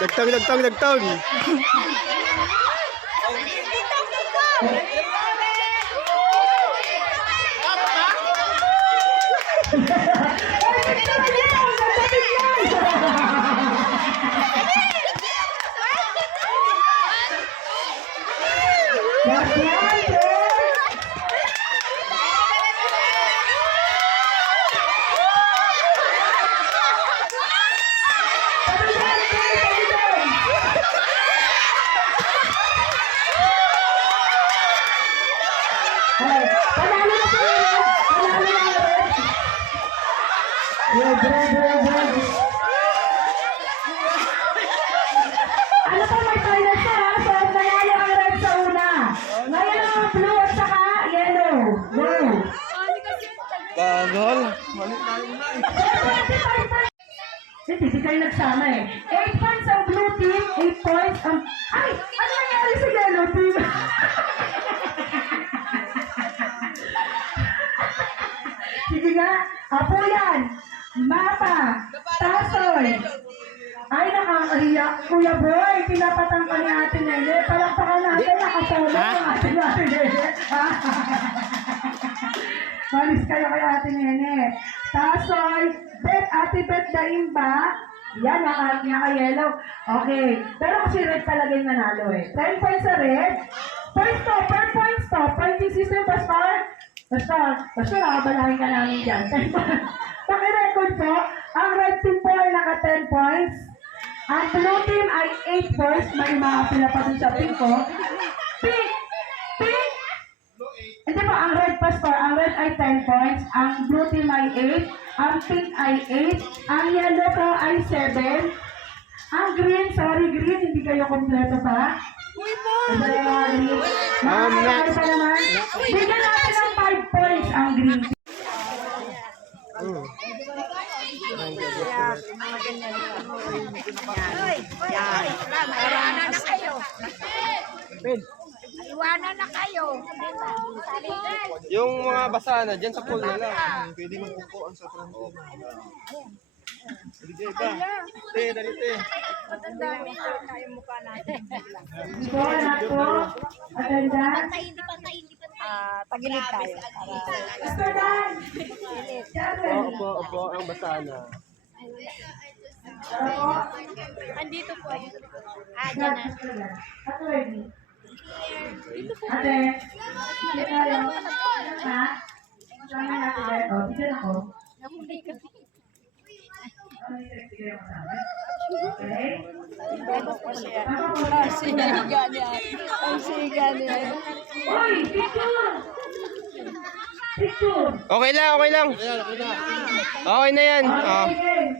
Dagtang. Ano pa may finals na ha? So, nanalo ang red sa una. Ngayon ang blue at saka yellow. Go! Bagal. Hindi kayo nagsama eh. 8 points ang blue team, 8 points ang... Ay! Ano nangyari sa yellow team? Sige nga. Apo yan. Mapa. Tasoy. Ay, nakakahiya. Kuya Boy, pinapatang ka ni Ate Nene. Palakpakan natin, nakasolo ang Ate Nene. Malis kayo kay Ate Nene. Tasoy, Ate Bet Daimba. Yan, naka-yellow. Okay. Pero kasi red talaga yung nanalo eh. 10 points sa red. Points to. Pointing system, Pastor. Basta nakabalahin ka namin dyan. Paki-record po, ang red team po ay naka 10 points. Ang blue team ay 8 points. May mga pila pa dun sa pink ko. Pink! Hindi po, ang red, Pastor, ang red ay 10 points. Ang blue team ay 8. Ang pink ay 8. Ang yellow po ay 7. Ang green, hindi kayo kompleto pa. Uy po! Makakaya pa naman. Bigyan natin ng 5 points ang green. Iwanan na kayo. Iwanan na kayo. Yung mga basa na dyan sa pool na lang. Pwede magpupuan sa front. Dali te. Ito na po. Aganda. Tagilid tayo. Pastor Dan. Opo, ang basa na. Andito po. Dyan na. Ate ready. Ate. Hindi tayo. Ha? Saan natin? O, bigyan ako. Okay? Ang siga niya. Uy! Picture! Picture! Okay lang. Okay na yan. Okay, game.